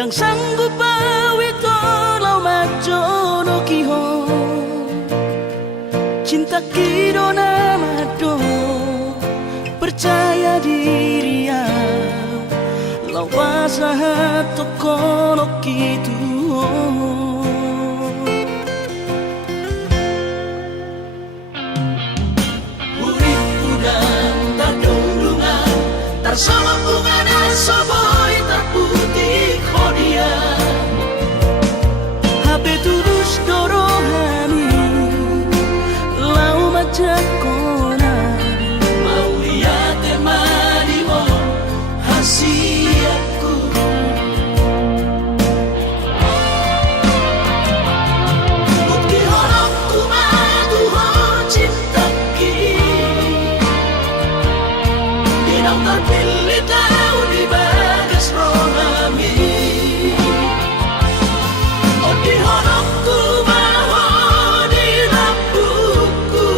Dang sanggup bawi tolaw majono kiho cinta kido namado percaya diri ya lawasa tokono kitu urip udang tadungdungan tarsama bunga soboy terputih kodia habe tulus dorohani lau majakona mau lihat temanimu hasiatku bukti horokku maduho cintaki dinau terpilih tahu di bagas rohami oh di horokku maho di lampuku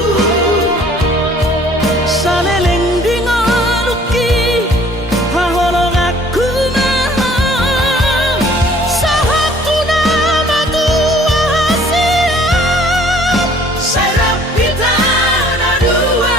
saleleng di ngoluki haholong aku maho sahaku nama tua siap serap kita dua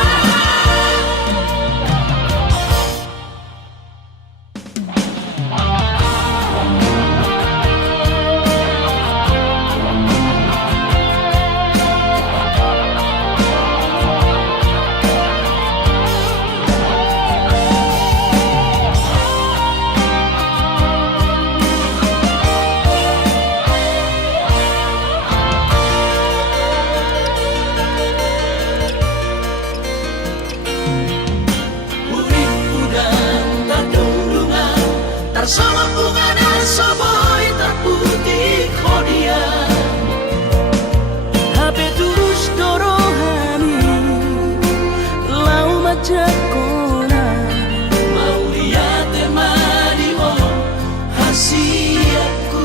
urip udang tadungdungan tarsama bunga soboy terputih kodia habe terus dorohani lau majakona mau lihat temanimu hasiatku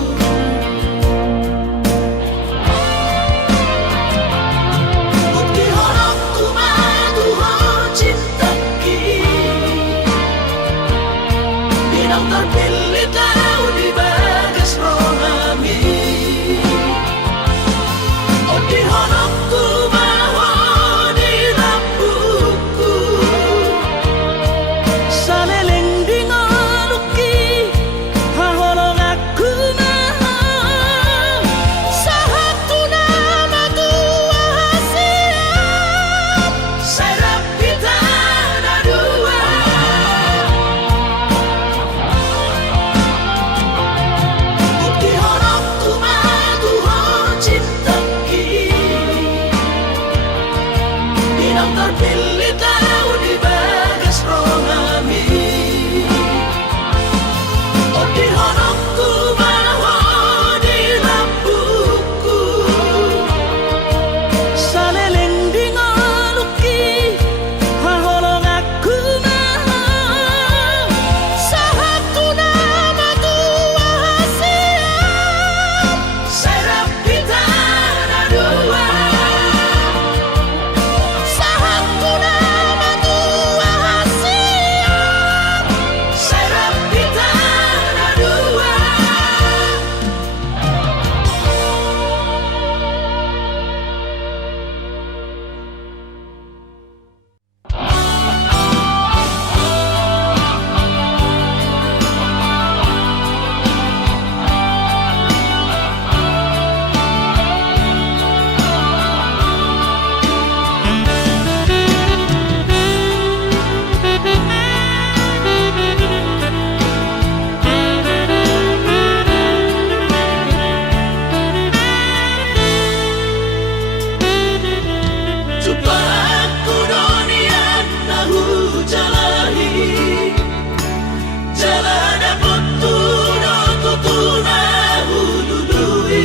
bukti horokku maduho cintaki dinau terpilih tahu di bagas rohami oh di horokku maho di lampuku saleleng di ngoluki haholong aku maho sahaku nama tua siap serap kita dua bukti horokku maduho cintaki dinau terpilih tahu di bagas rohami oh di horokku maho di lampuku saleleng di ngoluki haholong aku maho sahaku nama tua siap serap kita dua sahaku nama tua siap serap kita dua Supaya aku dunia nahu jalahi jalan dapat tutu nahu dudui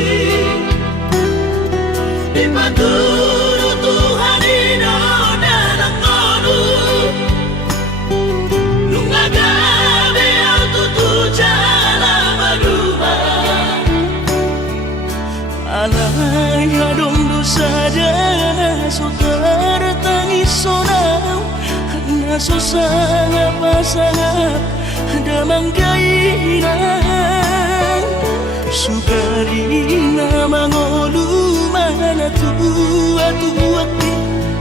dipandu Tuhan ino dalam konu nungagabe au tutu jalan baduma alai hadong dosa dana saudara tangis sonau na susah pasangap damang kainan sugari na mangolu mana tua-tuaki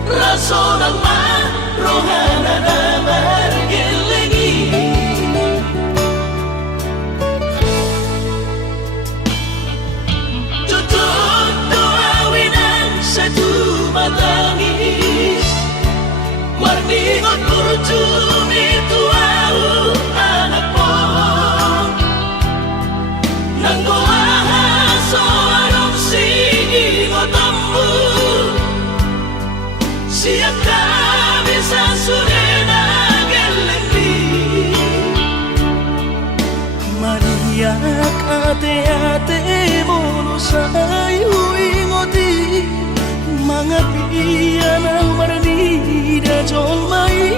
raso ng marohana na margelengi tutup doawinan sa tumatangis warningot kurutumi tuau anak mo nanggoahaso anong singingot ammu siap kami sa surena gelengdi mariak ate-ate mono sayu ingoti mga piyan ang maranida jolmai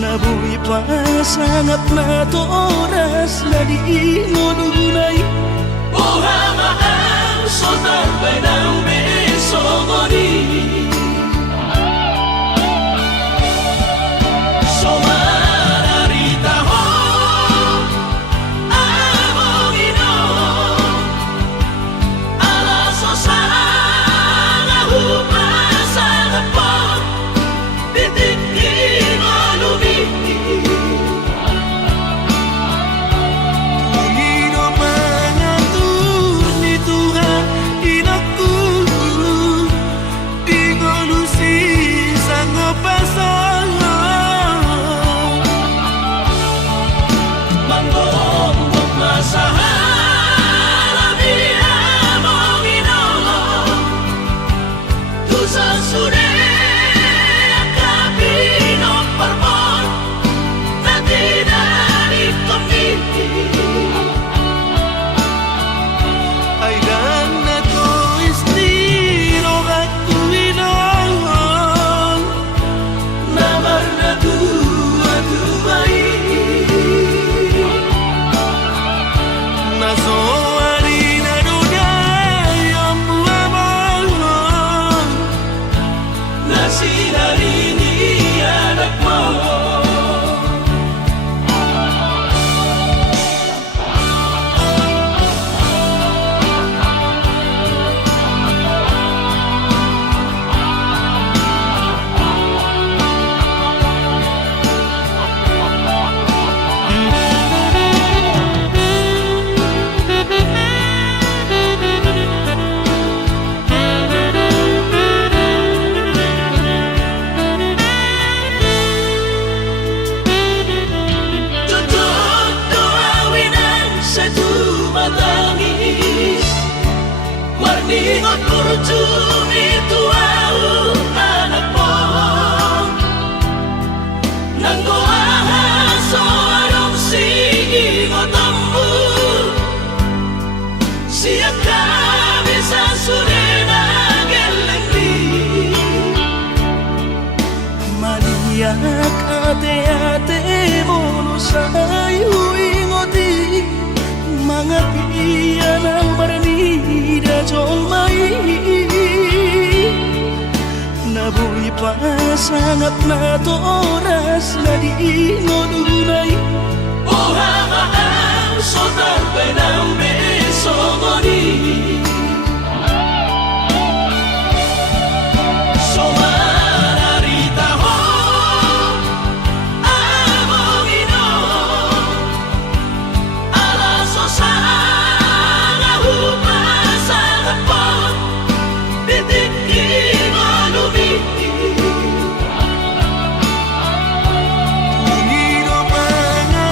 nabuhi pa sangat na to oras na di ngununay Ohama ang sotar by ng besomoni Somararita ho among ino alaso sa ngahupasa na po titik Warningot kurutumi tuau anak mo nanggoahaso anong singingot ammu siap kami sa surena gelengdi mariak ate-ate mono sayu ingoti mga piyan ang maranida jolmai nabuhi pa sangat na to oras na di ngununay Ohama ang sotar by ng besomoni Somararita ho among ino alaso sa ngahupasa na po titik ingonumi Ungino mga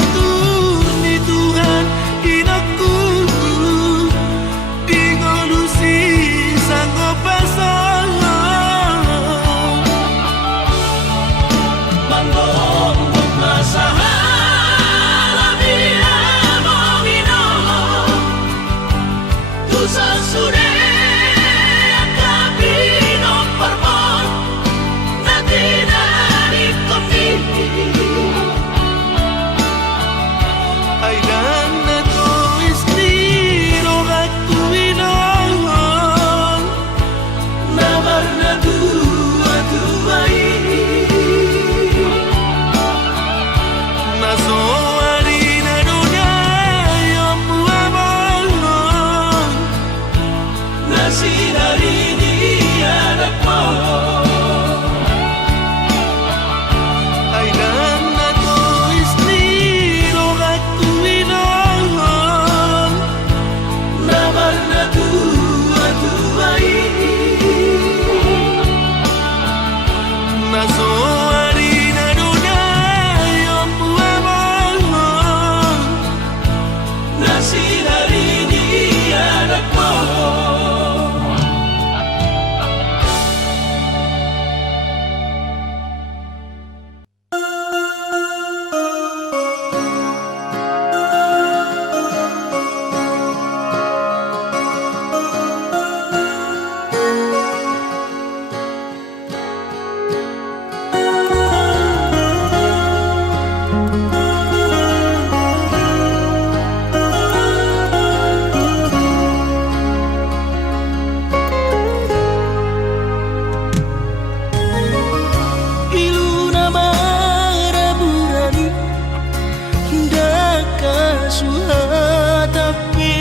suhatapi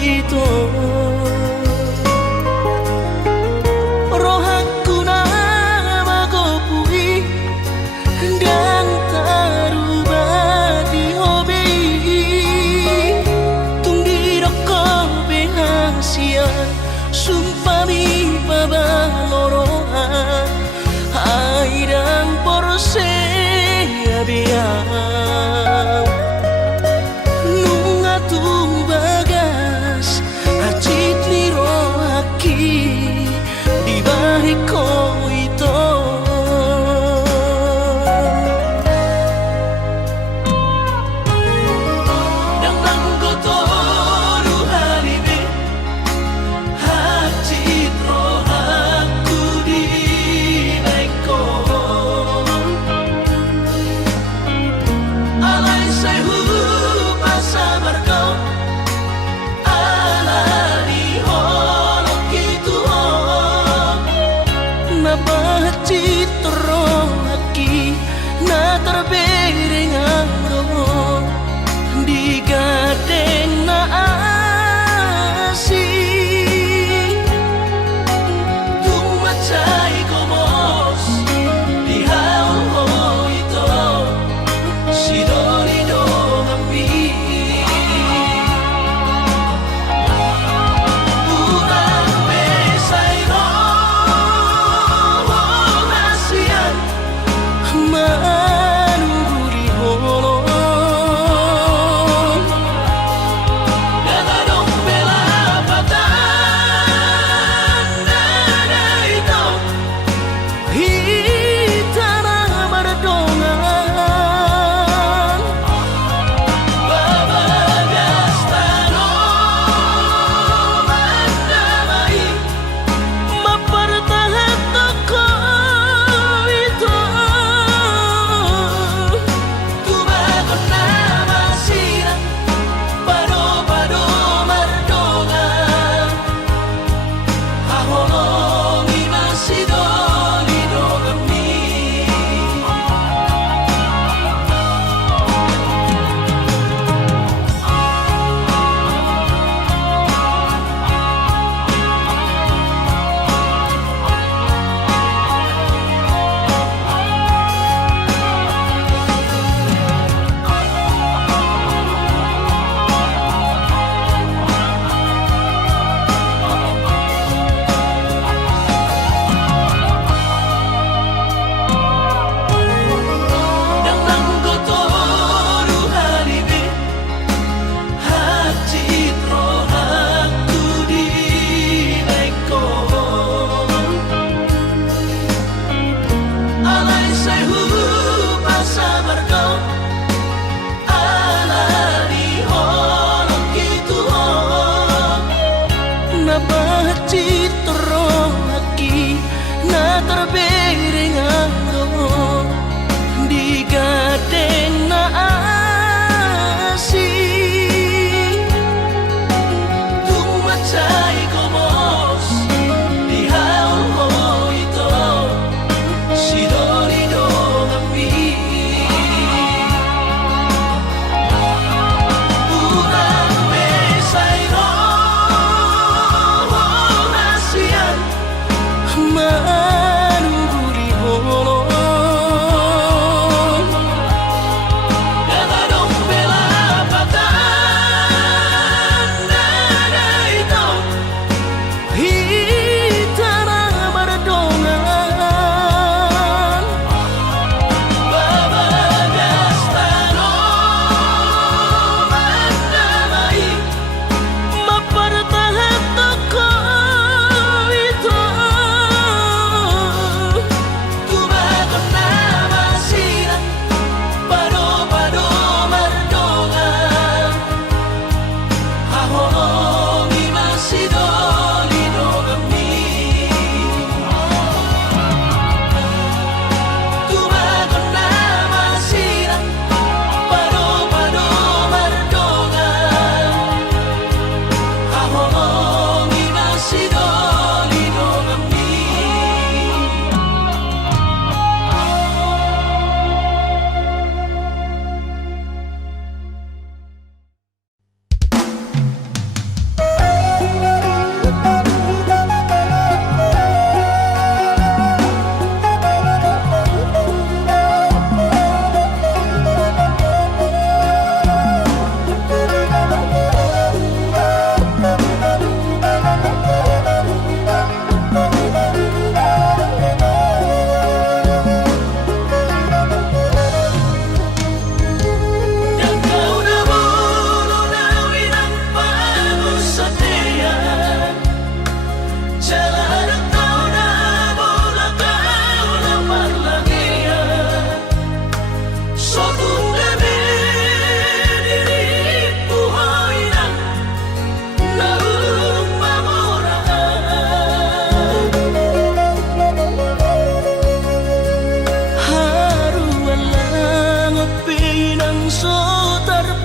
itu rohaku nama kopui dan tarubati hobi tunggi roko behasian sumpami pabaloroa airang porse abiang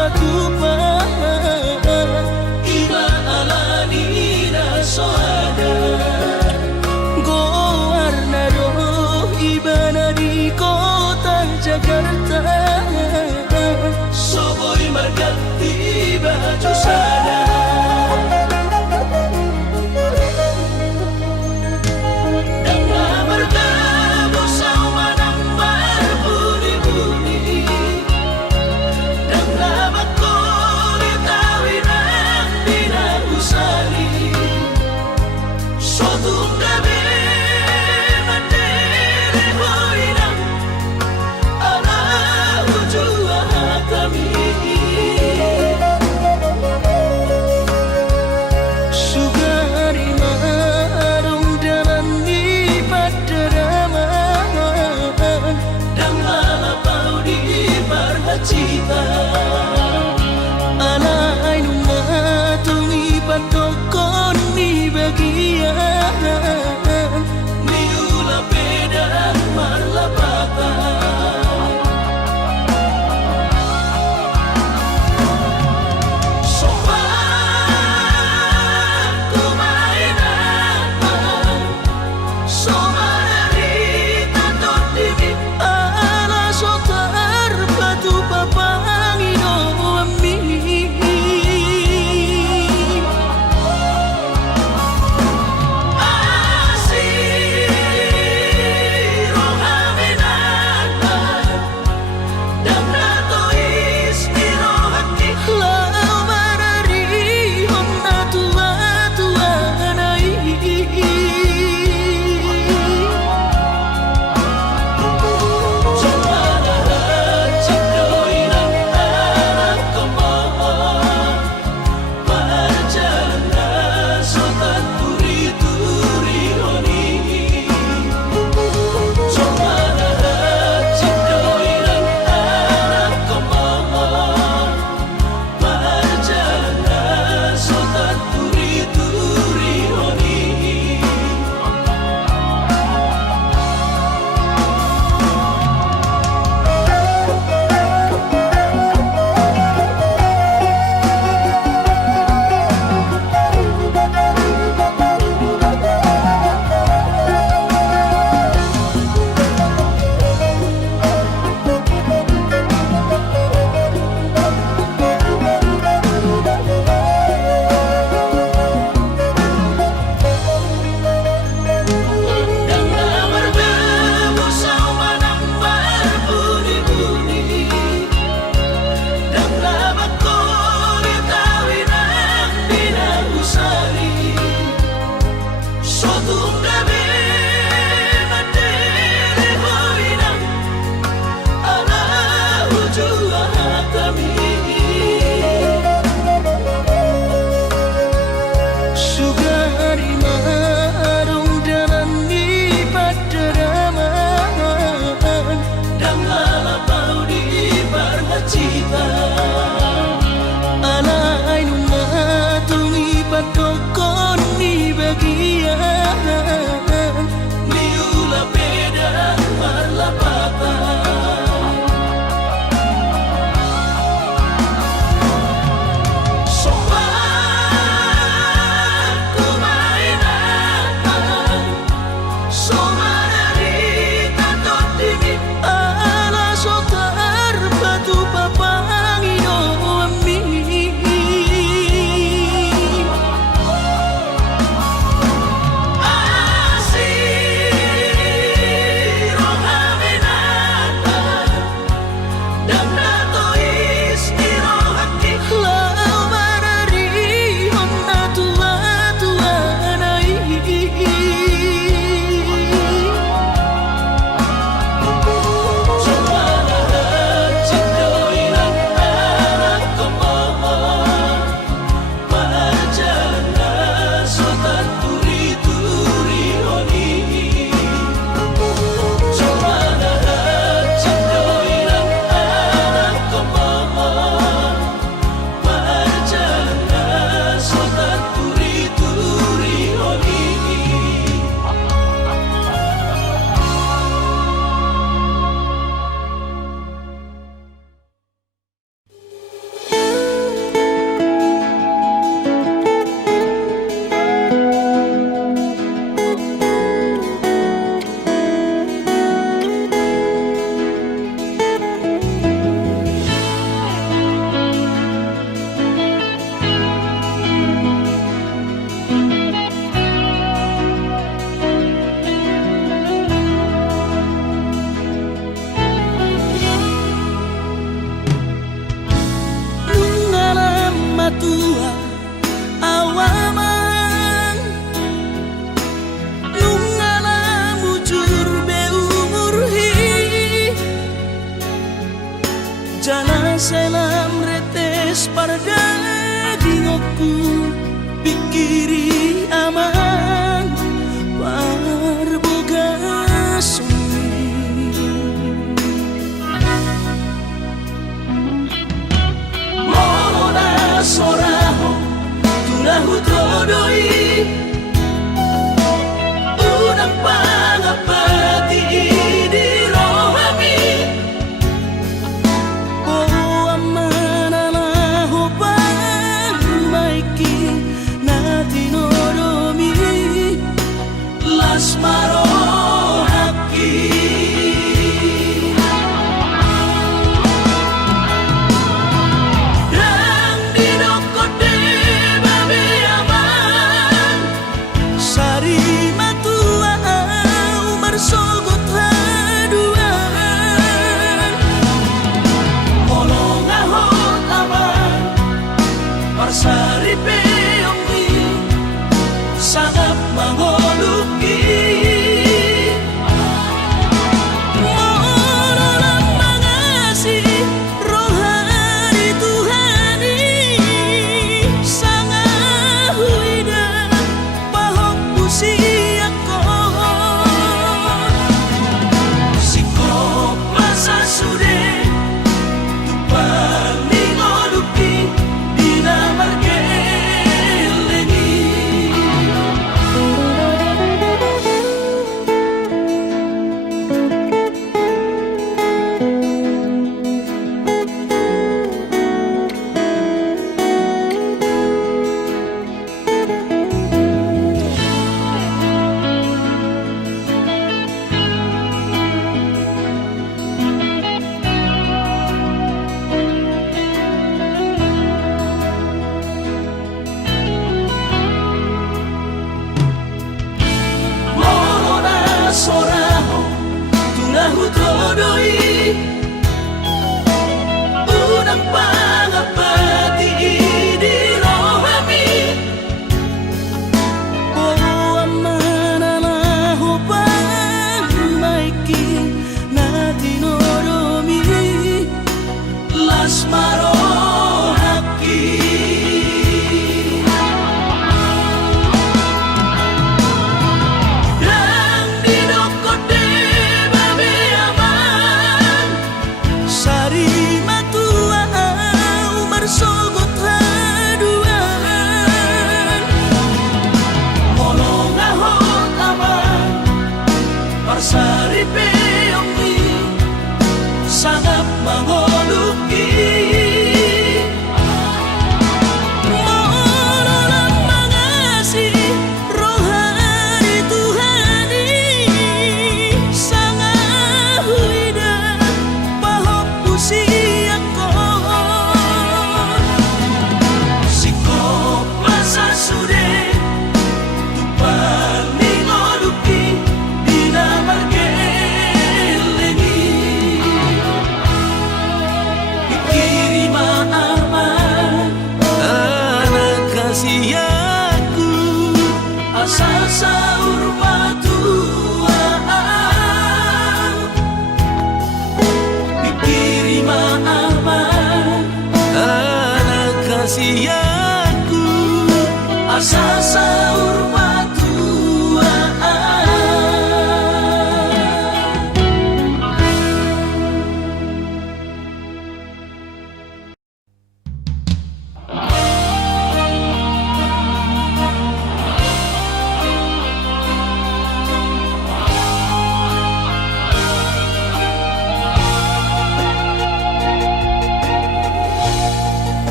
patupa Iba alani na soada Gowarnado iba na di kota Jakarta Soboy margati baju sana matua awaman nungala mujur be umurhi jana selam retes parda dingoku pikiri aman parboga sumi mohona soraho tunahu todoi unang pangapati di rohami oh amana laho pangmaiki natinoromi lasmaro haki dan dinokote babe aman sari matua umar sogot haduan molong ahot aman parsari peongi sangat mangoluki mohon mengasihi rohani Tuhani sangat huida pahok usiako sikop masa sude tupang ningoluki dina margeleni mohona soraho tunahu todoi unang pangapati di rohami oh amana laho pangmaiki natinoromi lasmaro haki dan dinokote babe aman sari matua umar sogot haduan molong ahot aman parsari peongi sangat mangoluki mohon mengasihi rohani Tuhani sangat huida pahok usiako sikop masa sude tupang ningoluki dina margeleni pikiri maaman anak kasihku asal saur matuaan pikiri maaman anak kasihku asal saur matuaan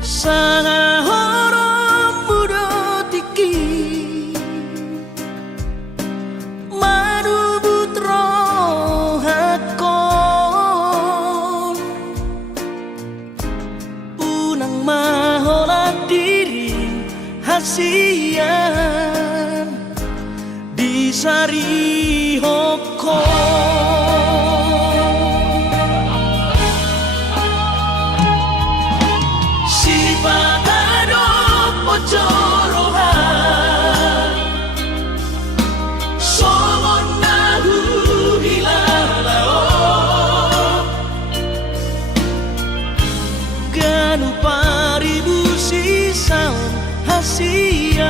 Sangat horor muda tiki madu putro hakon unang mahola diri hasian di sari hoko Ganu paribu sisaon hasian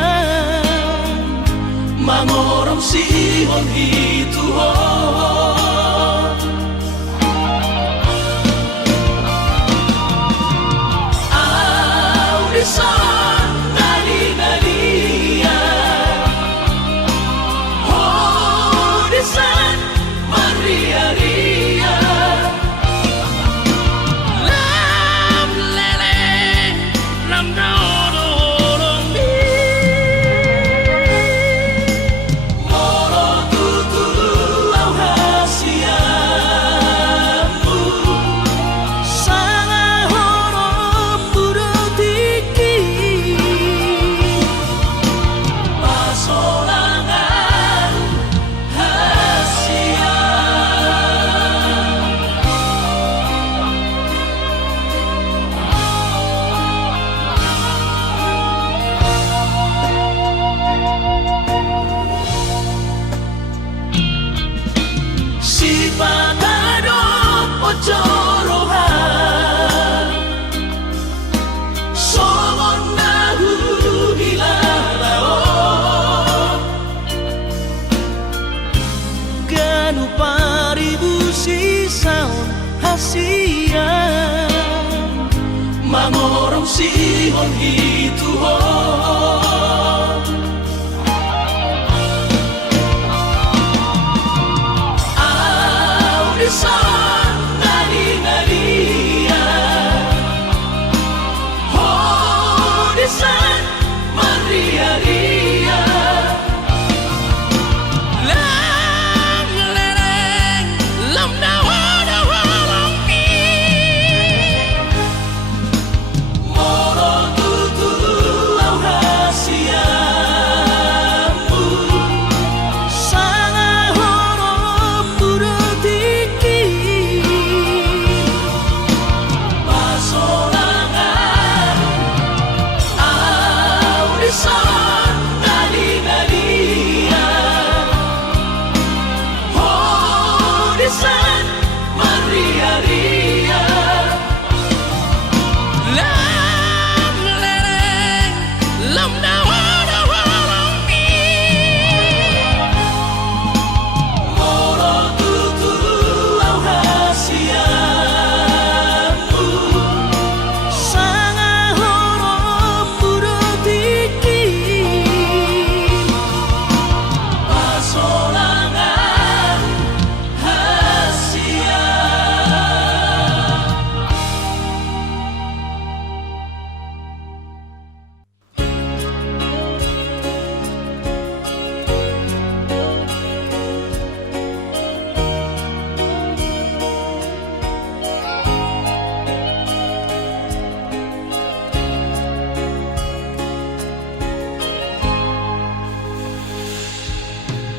Mangorong sihon itu ho Audisan nadi-nadia Audisan maria-ria Lam lele lam dorong di Moro tutulu au hasiamu Sanga horom budotiki Pasolangan hasian Si patado pocorohan Somon nahu hilalao Ganu paribu sisaon hasian Mangorong sihon itu ho Audisan nadi-nadia Audisan maria-ria Lam lereng lam dawa-dawa pi Moro tutulu au hasiamu Sanga horom budotiki Pasolangan audisan nadi-nadia Audisan maria-ria Lam lereng lam dawa-dawa pi Moro tutulu au hasiamu Sanga horom budotiki Pasolangan hasian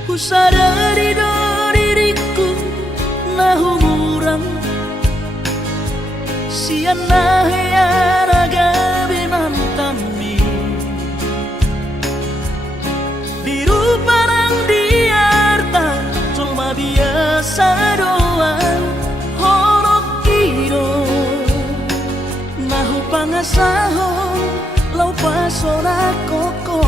Ku sadari do diriku nahu murang Sian nahya gabe mantami Biru parang diarta cuma biasa doang Horok kiro nahu pangasahon lau pasona koko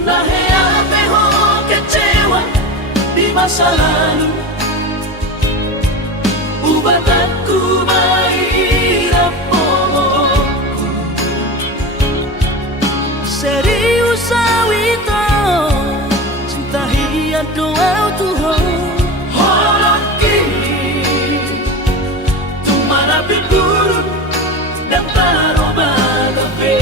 Nahea peho kecewa di masa lalu Ubatanku mairap pomoku Serius awito cinta hiat doa Tuhan Horok kini tumara pipurun dan taroba gabe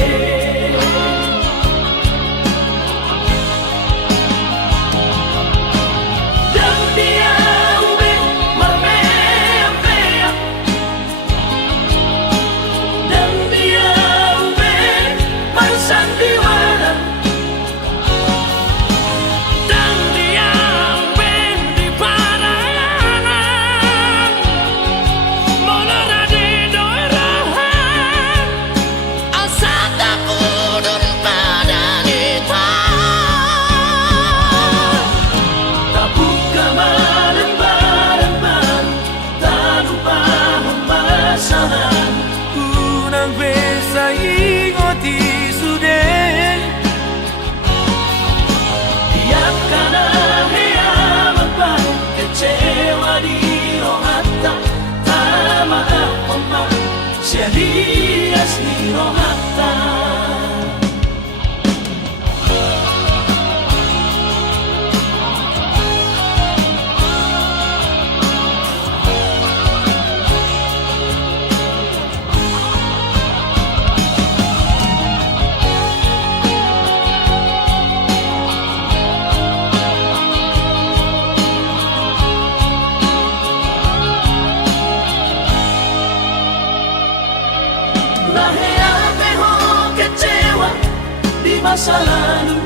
Serias ni rohata masa lalu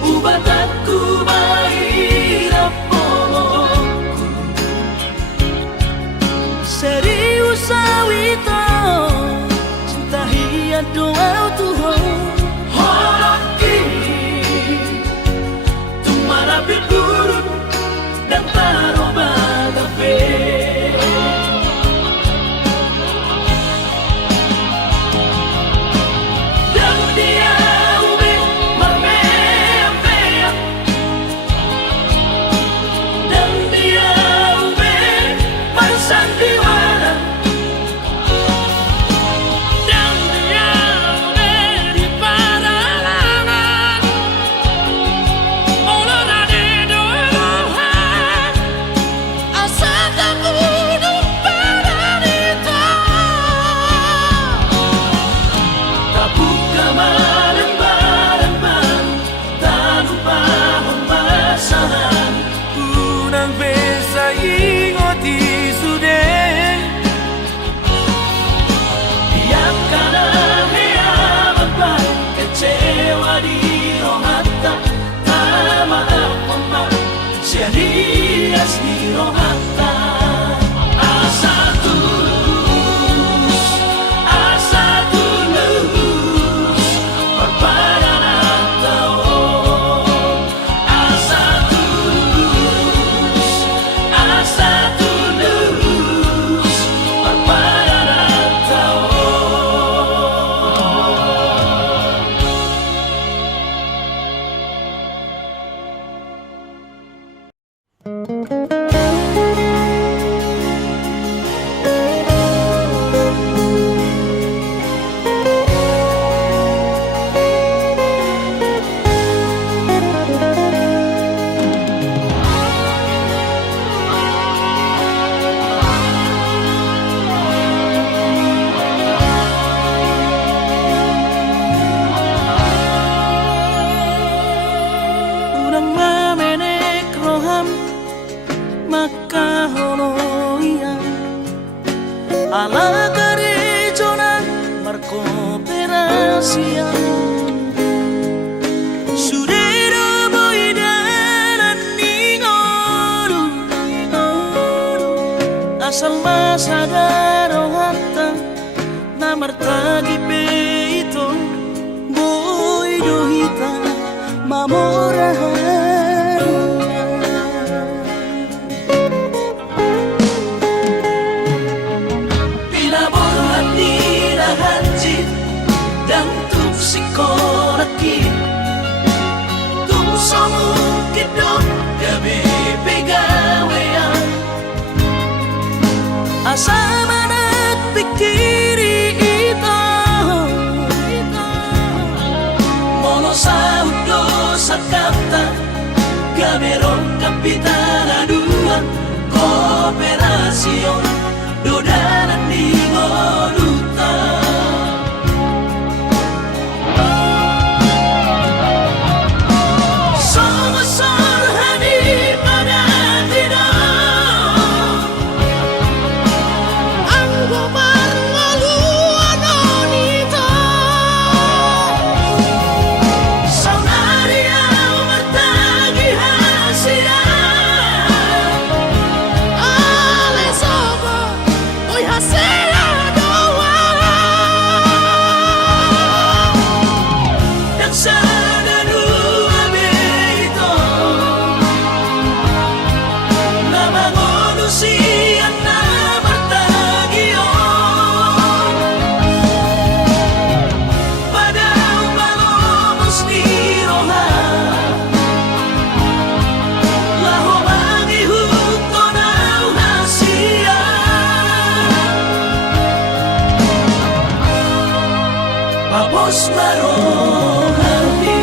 ubat aku mahirap polongku serius awito cinta hiat doa Tuhan horaki tumara bidurun dan taroba kafe serias ni rohata asa tulus berpayaran tao asa tulus berpayaran tao ala gerejonan berkooperasi sudero boidaran ningoru asal masadaro hatta namartagi peito boidohita mamorahan dan tuk sikoraki tuk somu kidok gabe pegawean asa manak pikiri ito mono saudo sakapta gaberong kapitana dua kooperasyon dodanan di ngoduta Papos marohani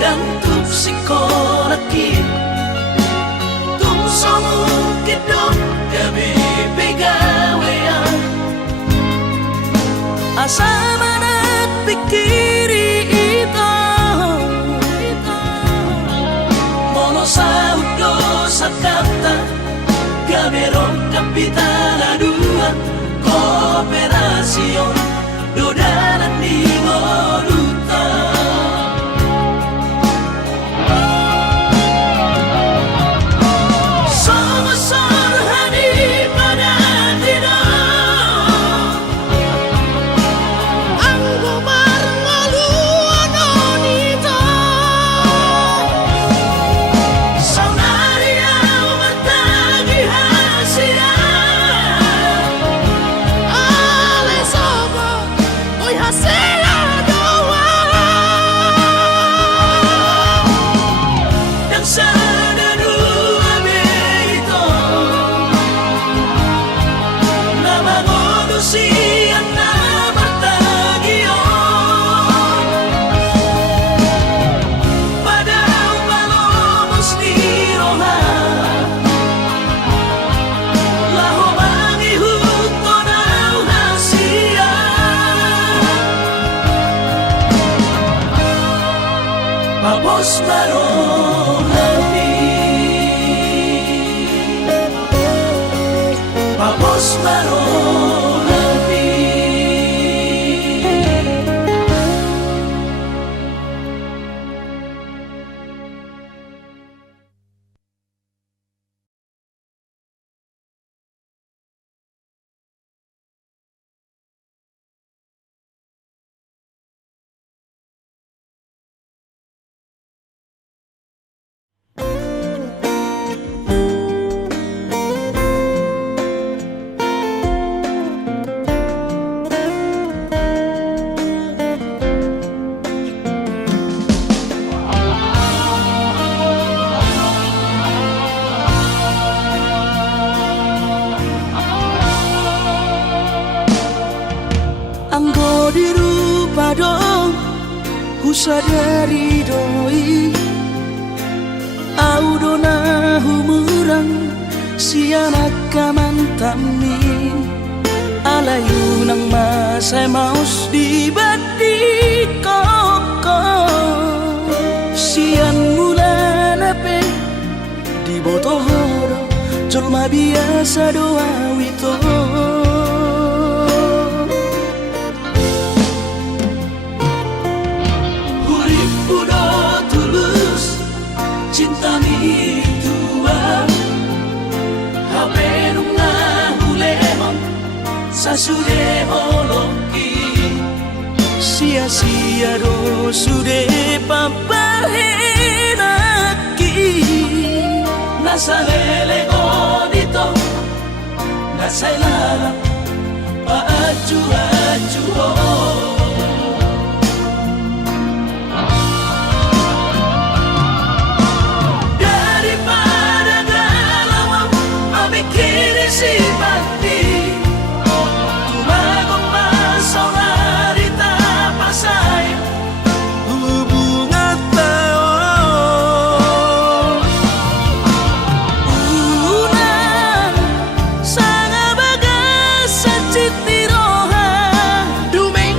dan tuk psikologis tung somong kidong gabi pegawean asa manat pikiri ito mono sa udo sa kapta gaberong kapitan aduan kooperasyon dodanan di moduta Papos marohani Papos marohani Anggo dirupa dong husadari doi audona humurang sianak kamantami alayu nang masay maus di badi koko sian mula nape di botohoro culma biasa doa wito cinta mi tua hape nunga hulemon sasude holoki sia-sia do sude papahenaki nasalele odito nasailala paaju-aju simpati tumagong masaunari tapasay hubungan taon unang sanga bagas sa citiroha dume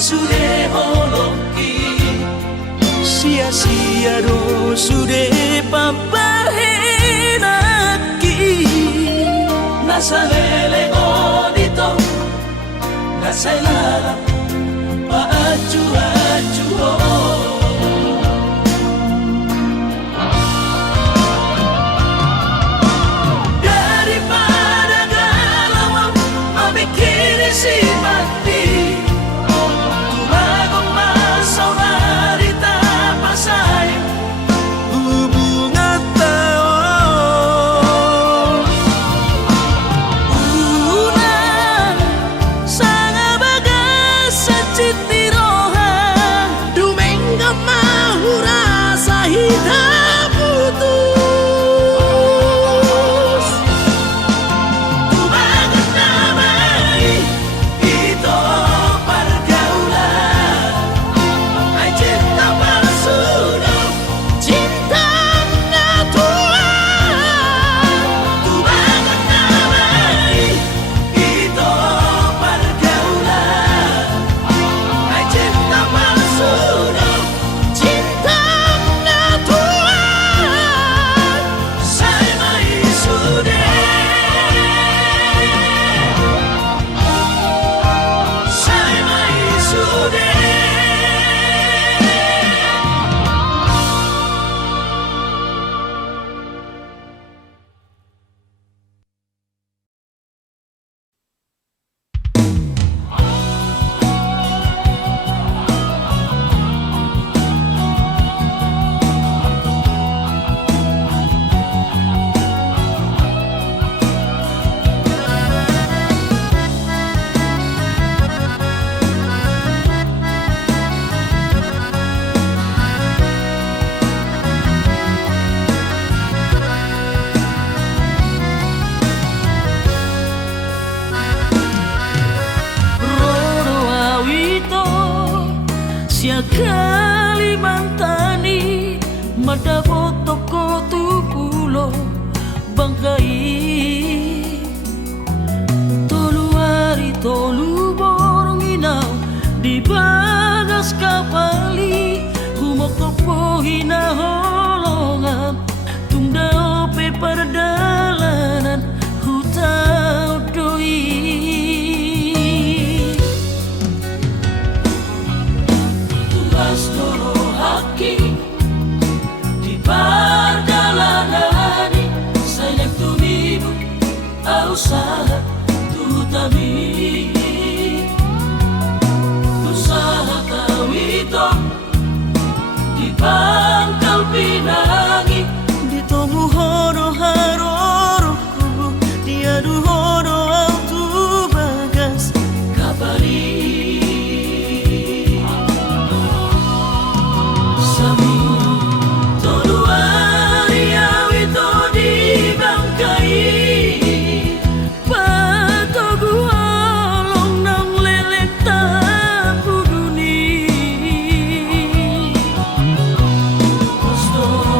sude holoki sia-sia do sude papahenaki nasa lele odito nasa ilala paaju-aju daripada galau memikiri si mati tumagong masaudari tapasay hubungan tao unang sanga bagas sa cittiroha dumengga mahura sa hidup putus tumagat damai ito pergaulan ay cinta palsu cinta natural tumagat damai ito pergaulan ay cinta palsu cinta natural saya mai sudah saya mai sudah Roro awito sia Kalimantani madabot toko tupulo bangkai tolu hari tolu borong inaw di bagas kapali humok topo hinaholongan tungdao pe perdalanan hutau doi tugas doro haki di perjalanan saya tumibu usaha tutami usaha tawito di Pangkal Pinangi di tomu hono haroro kubu dia du hono autu bagas kapali sami tolu hari awito di bangkai patogu along nang lelek tapuduni Kostoro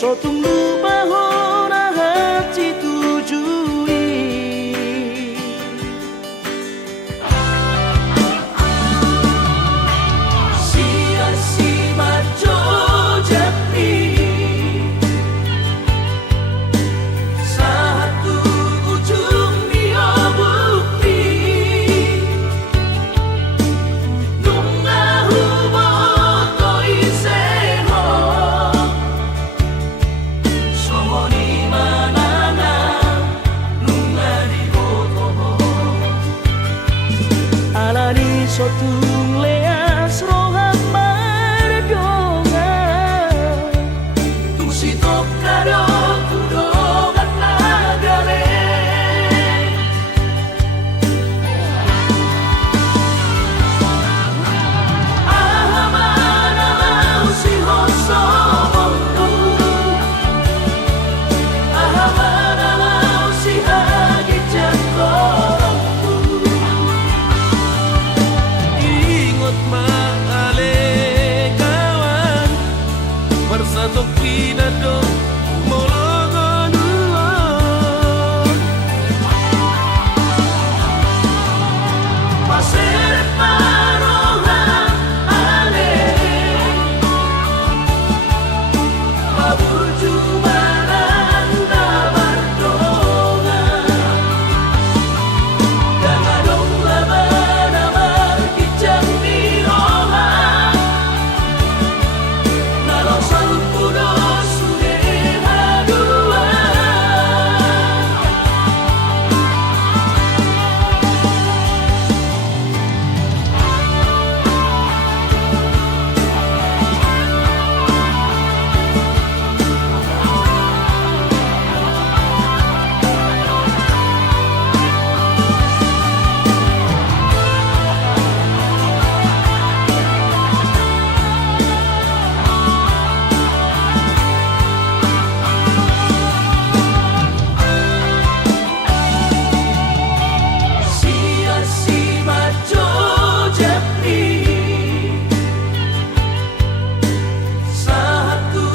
sotung lu bahona hati tujui sia-si maco jepri satu ujung dia bukti nunga hubo to iseho somo ni manana nunga di botoho alani sotung leas rohan mardonga tusi tokado tudogan nagare ahamana mau si hoso mondu ahamana mau si hagi jangkorongku ingot maale kawan bersatu pinado molongonuon pasir parongan ale mabuju maranda bardongan dangadong labana markicang dirohan nalosal puno sude haduan sia-si maco jepri satu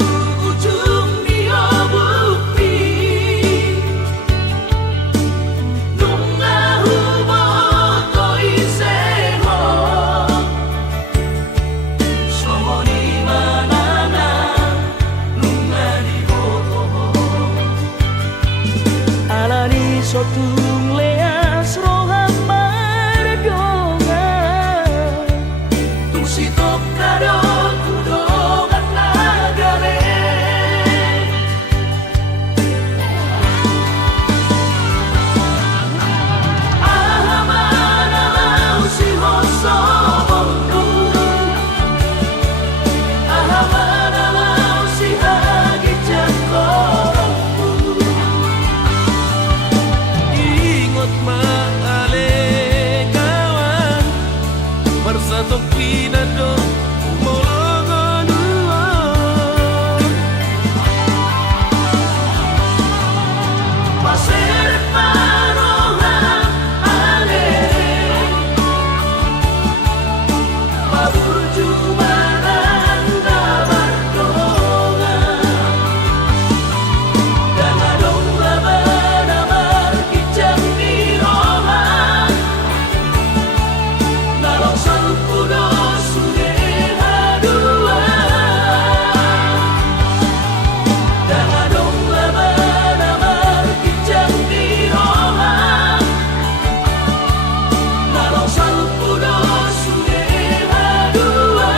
ujung dia bukti nunga hubo to iseho somo ni manana nunga di botoho alani sotung leas rohan mardonga tusi tokado tudogan nagare ahamana mau si hoso mondu ahamana mau si hagi jangkorongku ingot maale kawan bersatu pinado molongonuon pasir parongan ale mabuju maranda bardongan dangadong labana markicang dirohan nalosal puno sude haduan dangadong labana markicang dirohan nalosal puno sude haduan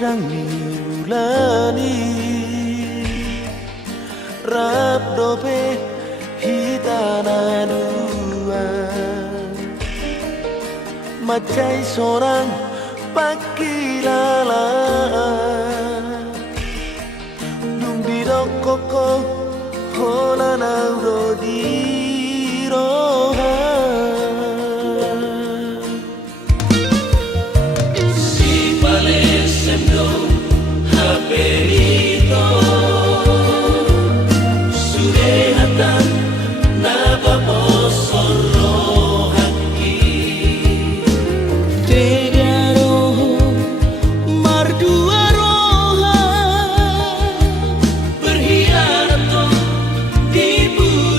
dangi ulani rap dope hita macai seorang pakilala dung di koko hola nauro di roha si pale semdo haperito surehatan nababosoro di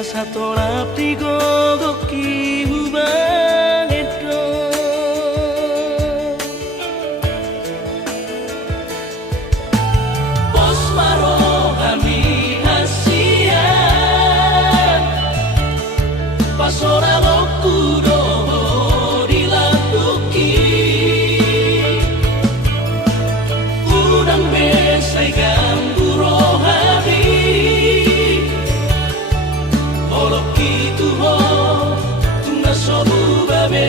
satolap digogoki hubang edo pos maro kami asian pasora lokudo dilakuki udang besai gamburo habi Oloki tuho tunga sobu babe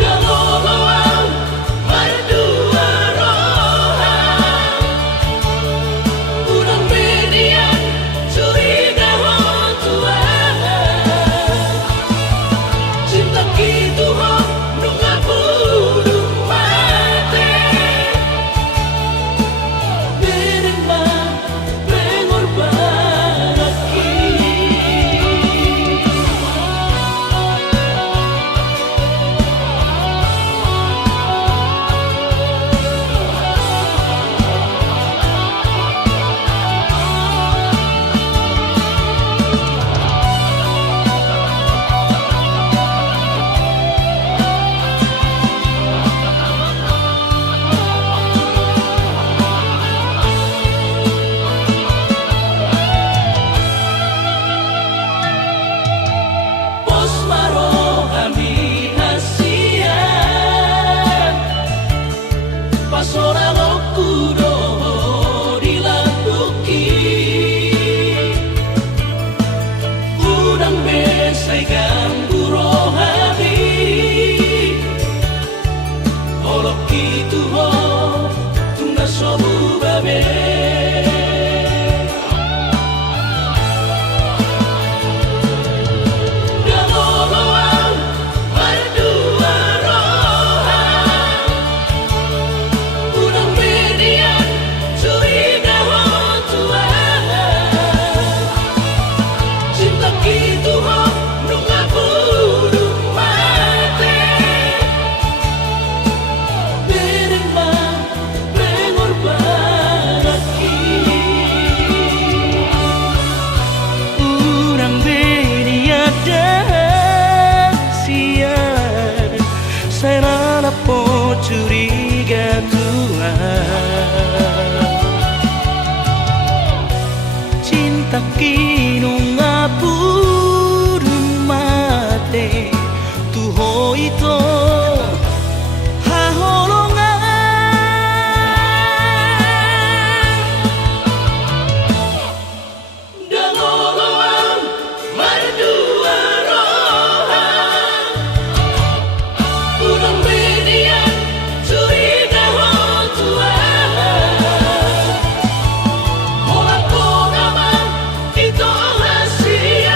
Galoloang mardua rohang Udang median curiga hotuang Cinta kituho nunga budung mate Pasora lokudo dilakuki udang besai gamburo habi Oloki tuho tunga sobu babe Galoloang mardua rohang Udang median curiga hotuang Cinta kituho nunga budung mate Berema mengorbanaki Udang median dan siar Saya lapo curiga Cinta kinu ngapurun mate tuho ito haholongan Galoloang mardua rohang Udang median curiga hotuang Hola kogama ito hasia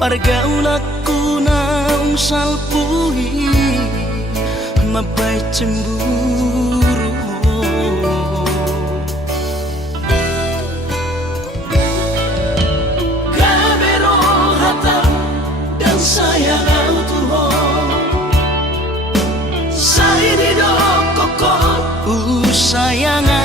Pargaulaku naung salpuhi Mabai cemburu Kabero hatam dan sayang Tuhan Sairi do kokot sayang